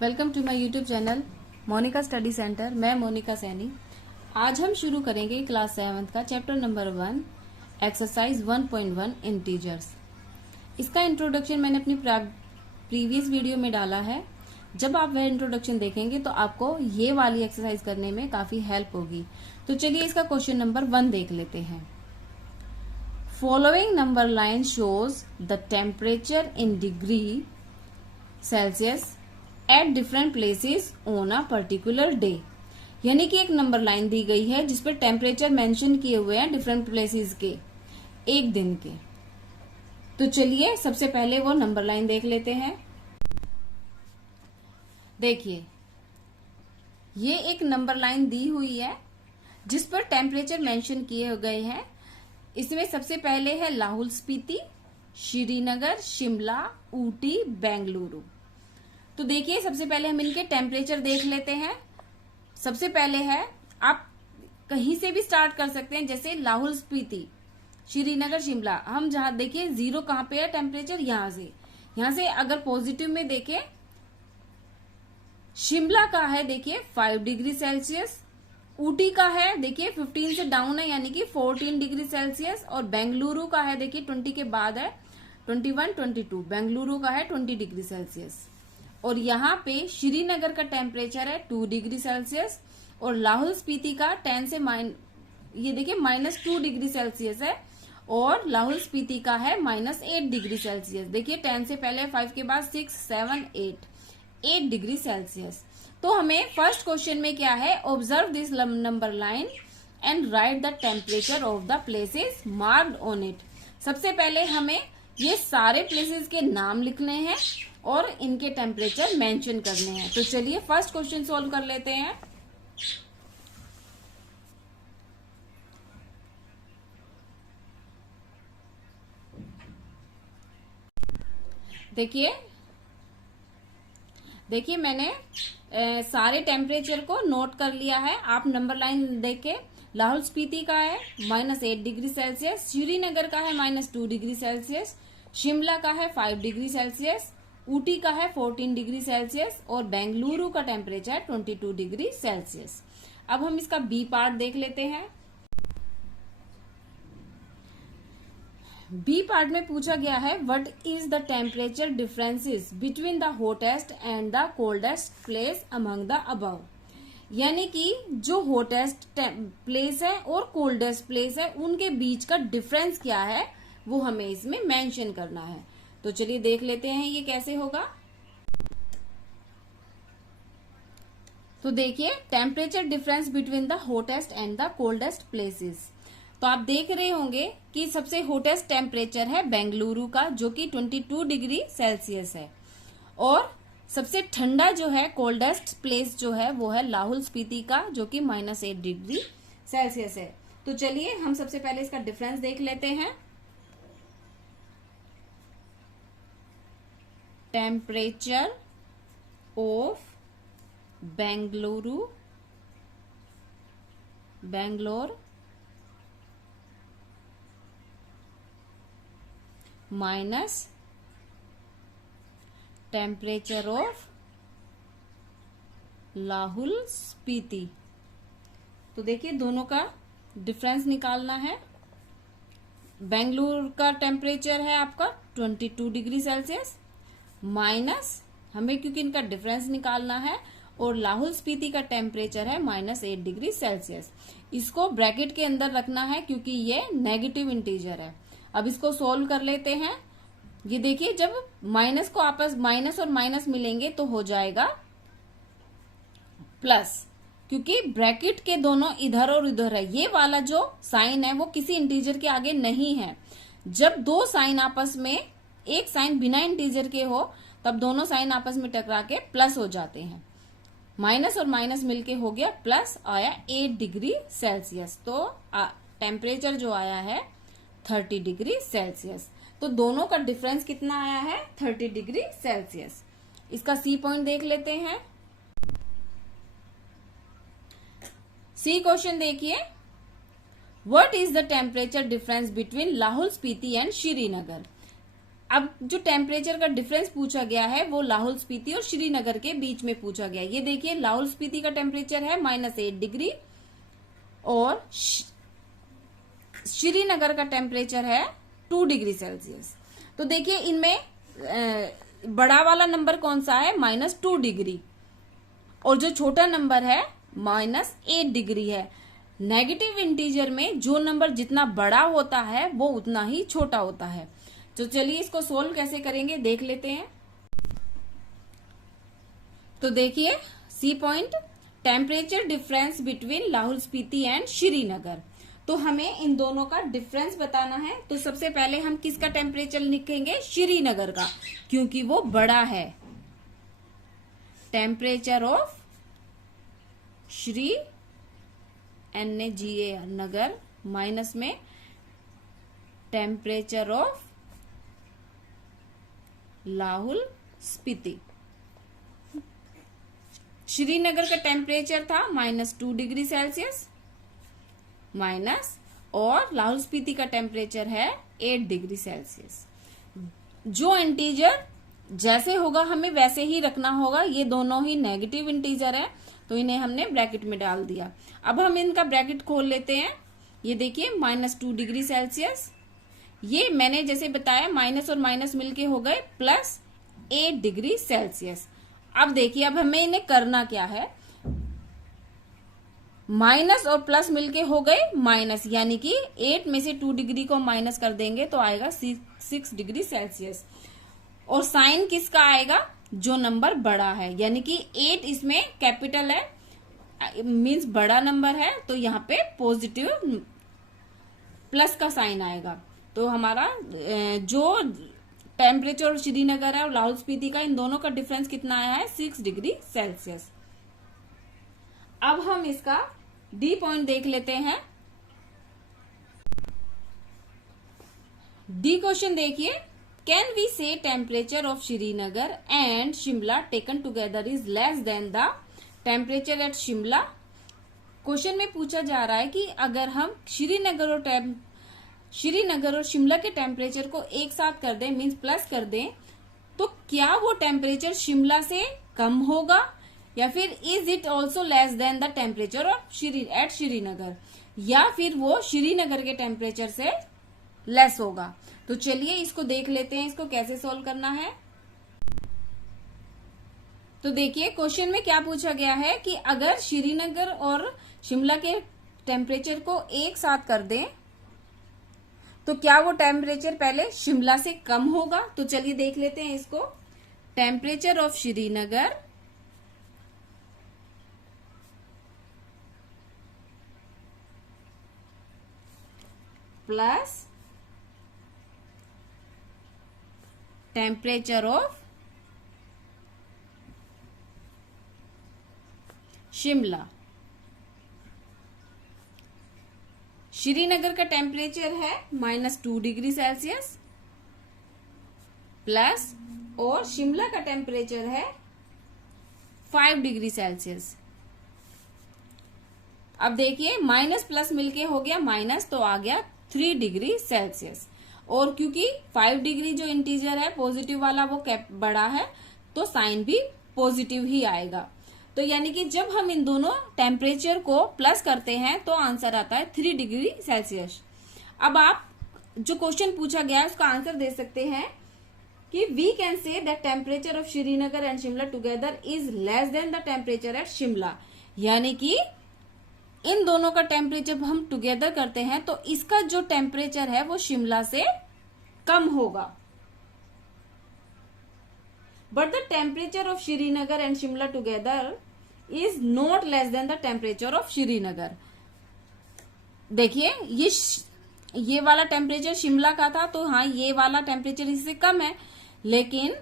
Welcome to my YouTube channel Monika study centre. मैं मोनिका सैनी। आज हम शुरू करेंगे क्लास 7 का चैप्टर नंबर 1 एक्सरसाइज 1.1 इंटीजर्स। इसका इंट्रोडक्शन मैंने अपनी प्रीवियस वीडियो में डाला है। जब आप वह इंट्रोडक्शन देखेंगे तो आपको ये वाली एक्सरसाइज करने में काफी हेल्प होगी। तो चलिए इसका क्वेश्चन नंबर 1 देख लेते हैं। Following number line shows the temperature in degree Celsius at different places on a particular day. यानी कि एक नंबर लाइन दी गई है जिसपे टेम्परेचर मेंशन किए हुए हैं डिफरेंट प्लेसेस के एक दिन के। तो चलिए सबसे पहले वो नंबर लाइन देख लेते हैं। देखिए ये एक नंबर लाइन दी हुई है जिस पर टेम्परेचर मेंशन किए गए हैं। इसमें सबसे पहले है लाहौल स्पीति, श्रीनगर, शिमला, ऊटी, बेंगलुरु। तो देखिए सबसे पहले हम इनके टेम्परेचर देख लेते हैं। सबसे पहले है, आप कहीं से भी स्टार्ट कर सकते हैं, जैसे लाहौल स्पीति, श्रीनगर, शिमला। हम जहां देखिए जीरो कहां पे है टेम्परेचर, यहां से अगर पॉजिटिव में देखें, शिमला का है देखिए 5 डिग्री सेल्सियस, ऊटी का है देखिए 15 से डाउन है यानी कि 14 डिग्री सेल्सियस, और बेंगलुरु का है देखिए 20 के बाद है 21, 22। बेंगलुरु का है 20 डिग्री सेल्सियस। और यहाँ पे श्रीनगर का टेम्परेचर है 2 डिग्री सेल्सियस, और लाहौल स्पीति का 10 से ये देखिए -2 डिग्री सेल्सियस है, और लाहौल स्पीति का है -8 डिग्री सेल्सियस। देखिए 10 से पहले 5 के बाद 6, 7, 8 डिग्री सेल्सियस। तो हमें फर्स्ट क्वेश्चन में क्या है, observe this number line and right the temperature of the places marked on it. सबसे पहले हमें ये सारे प्लेसेस के नाम लिखने हैं और इनके टेम्परेचर मेंशन करने हैं। तो चलिए फर्स्ट क्वेश्चन सॉल्व कर लेते हैं। देखिए मैंने सारे टेम्परेचर को नोट कर लिया है। आप नंबर लाइन देखे, लाहौल स्पीति का है -8 डिग्री सेल्सियस, श्रीनगर का है -2 डिग्री सेल्सियस, शिमला का है 5 डिग्री सेल्सियस, ऊटी का है 14 डिग्री सेल्सियस, और बेंगलुरु का टेम्परेचर 22 डिग्री सेल्सियस। अब हम इसका बी पार्ट देख लेते हैं। बी पार्ट में पूछा गया है, what is the temperature differences between the hottest and the coldest place among the above. यानी कि जो हॉटेस्ट प्लेस है और कोल्डेस्ट प्लेस है उनके बीच का डिफरेंस क्या है वो हमें इसमें मेंशन करना है। तो चलिए देख लेते हैं ये कैसे होगा। तो देखिए temperature difference between the hottest and the coldest places. तो आप देख रहे होंगे कि सबसे हॉटेस्ट टेम्परेचर है बेंगलुरु का जो कि 22 डिग्री सेल्सियस है, और सबसे ठंडा जो है कोल्डेस्ट प्लेस जो है वो है लाहौल स्पीति का जो कि -8 डिग्री सेल्सियस है। तो चलिए हम सबसे पहले इसका डिफरेंस देख लेते हैं। Temperature of Bengaluru minus temperature of Lahaul Spiti. तो देखिए दोनों का डिफरेंस निकालना है। बेंगलुरु का टेम्परेचर है आपका 22 डिग्री सेल्सियस, माइनस हमें क्योंकि इनका डिफरेंस निकालना है, और लाहौल स्पीति का टेम्परेचर है -8 डिग्री सेल्सियस। इसको ब्रैकेट के अंदर रखना है क्योंकि ये नेगेटिव इंटीजर है। अब इसको सोल्व कर लेते हैं। ये देखिए जब माइनस को आपस माइनस और माइनस मिलेंगे तो हो जाएगा प्लस, क्योंकि ब्रैकेट के दोनों इधर और इधर है। ये वाला जो साइन है वो किसी इंटीजर के आगे नहीं है। जब दो साइन आपस में, एक साइन बिना इंटीजर के हो तब दोनों साइन आपस में टकरा के प्लस हो जाते हैं। माइनस और माइनस मिलके हो गया प्लस, आया 8 डिग्री सेल्सियस। तो टेम्परेचर जो आया है 30 डिग्री सेल्सियस। तो दोनों का डिफरेंस कितना आया है, 30 डिग्री सेल्सियस। इसका सी पॉइंट देख लेते हैं। सी क्वेश्चन देखिए, what is the temperature difference between Lahaul Spiti and Srinagar. अब जो टेम्परेचर का डिफरेंस पूछा गया है वो लाहौल स्पीति और श्रीनगर के बीच में पूछा गया है। ये देखिए लाहौल स्पीति का टेम्परेचर है -8 डिग्री और श्रीनगर का टेम्परेचर है 2 डिग्री सेल्सियस। तो देखिए इनमें बड़ा वाला नंबर कौन सा है, -2 डिग्री, और जो छोटा नंबर है -8 डिग्री है। नेगेटिव इंटीजर में जो नंबर जितना बड़ा होता है वो उतना ही छोटा होता है। तो चलिए इसको सोल्व कैसे करेंगे देख लेते हैं। तो देखिए C point, temperature difference between Lahaul Spiti and Srinagar. तो हमें इन दोनों का डिफरेंस बताना है। तो सबसे पहले हम किसका टेम्परेचर लिखेंगे, श्रीनगर का, क्योंकि वो बड़ा है। Temperature of Shri NAGA Nagar minus में टेम्परेचर ऑफ लाहौल स्पीति। श्रीनगर का टेम्परेचर था -2 डिग्री सेल्सियस माइनस, और लाहौल स्पीति का टेम्परेचर है 8 डिग्री सेल्सियस। जो इंटीजर जैसे होगा हमें वैसे ही रखना होगा। ये दोनों ही नेगेटिव इंटीजर है तो इन्हें हमने ब्रैकेट में डाल दिया। अब हम इनका ब्रैकेट खोल लेते हैं। ये देखिए -2 डिग्री सेल्सियस, ये मैंने जैसे बताया माइनस और माइनस मिलके हो गए +8 डिग्री सेल्सियस। अब देखिए अब हमें इन्हें करना क्या है, माइनस और प्लस मिलके हो गए माइनस, यानी कि 8 में से 2 डिग्री को माइनस कर देंगे तो आएगा 6 डिग्री सेल्सियस। और साइन किसका आएगा, जो नंबर बड़ा है, यानी कि 8 इसमें कैपिटल है, मींस बड़ा नंबर है, तो यहाँ पे पॉजिटिव प्लस का साइन आएगा। तो हमारा जो टेम्परेचर श्रीनगर है और लाहौल स्पीति का, इन दोनों का डिफरेंस कितना आया है, 6 डिग्री सेल्सियस। अब हम इसका डी पॉइंट देख लेते हैं। डी क्वेश्चन देखिए, कैन वी से temperature of Srinagar and Shimla taken together is less than the temperature at Shimla. Question में पूछा जा रहा है कि अगर हम श्रीनगर और शिमला के टेम्परेचर को एक साथ कर दें, मीन्स प्लस कर दें, तो क्या वो टेम्परेचर शिमला से कम होगा या फिर is it also less than the temperature of at Srinagar, या फिर वो श्रीनगर के टेम्परेचर से लेस होगा। तो चलिए इसको देख लेते हैं, इसको कैसे सोल्व करना है। तो देखिए क्वेश्चन में क्या पूछा गया है कि अगर श्रीनगर और शिमला के टेम्परेचर को एक साथ कर दें तो क्या वो टेम्परेचर पहले शिमला से कम होगा। तो चलिए देख लेते हैं इसको। Temperature of Srinagar plus temperature of Shimla. Srinagar का टेम्परेचर है -2 डिग्री सेल्सियस प्लस, और शिमला का टेम्परेचर है 5 डिग्री सेल्सियस। अब देखिए माइनस प्लस मिलके हो गया माइनस, तो आ गया 3 डिग्री सेल्सियस। और क्योंकि 5 डिग्री जो इंटीजर है पॉजिटिव वाला वो बड़ा है, तो साइन भी पॉजिटिव ही आएगा। तो यानी कि जब हम इन दोनों टेम्परेचर को प्लस करते हैं तो आंसर आता है 3 डिग्री सेल्सियस। अब आप जो क्वेश्चन पूछा गया है उसका आंसर दे सकते हैं कि we can say that temperature of Srinagar and Shimla together is less than the temperature at Shimla. यानी कि इन दोनों का टेम्परेचर जब हम टुगेदर करते हैं तो इसका जो टेम्परेचर है वो शिमला से कम होगा। But the temperature of Srinagar and Shimla together is not less than the temperature of Srinagar. देखिए ये वाला टेम्परेचर शिमला का था, तो हाँ ये वाला टेम्परेचर इससे कम है, लेकिन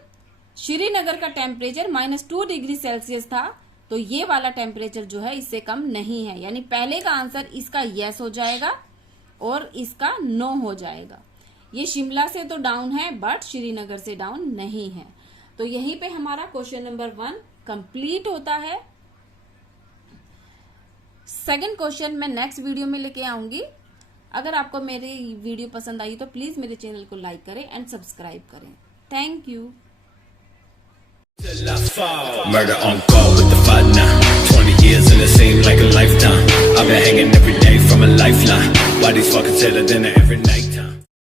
श्रीनगर का टेम्परेचर -2 डिग्री सेल्सियस था, तो ये वाला टेम्परेचर जो है इससे कम नहीं है। यानी पहले का आंसर इसका यस हो जाएगा और इसका नो हो जाएगा। ये शिमला से तो डाउन है बट श्रीनगर से डाउन नहीं है। तो यहीं पे हमारा क्वेश्चन नंबर 1 कंप्लीट होता है। सेकंड क्वेश्चन मैं नेक्स्ट वीडियो में लेके आऊंगी। अगर आपको मेरी वीडियो पसंद आई तो प्लीज मेरे चैनल को लाइक करें एंड सब्सक्राइब करें। Thank you. Murder on call with the fight now. 20 years and it seemed like a lifetime. I've been hanging every day from a lifeline. Why these fuckers tell it dinner every night?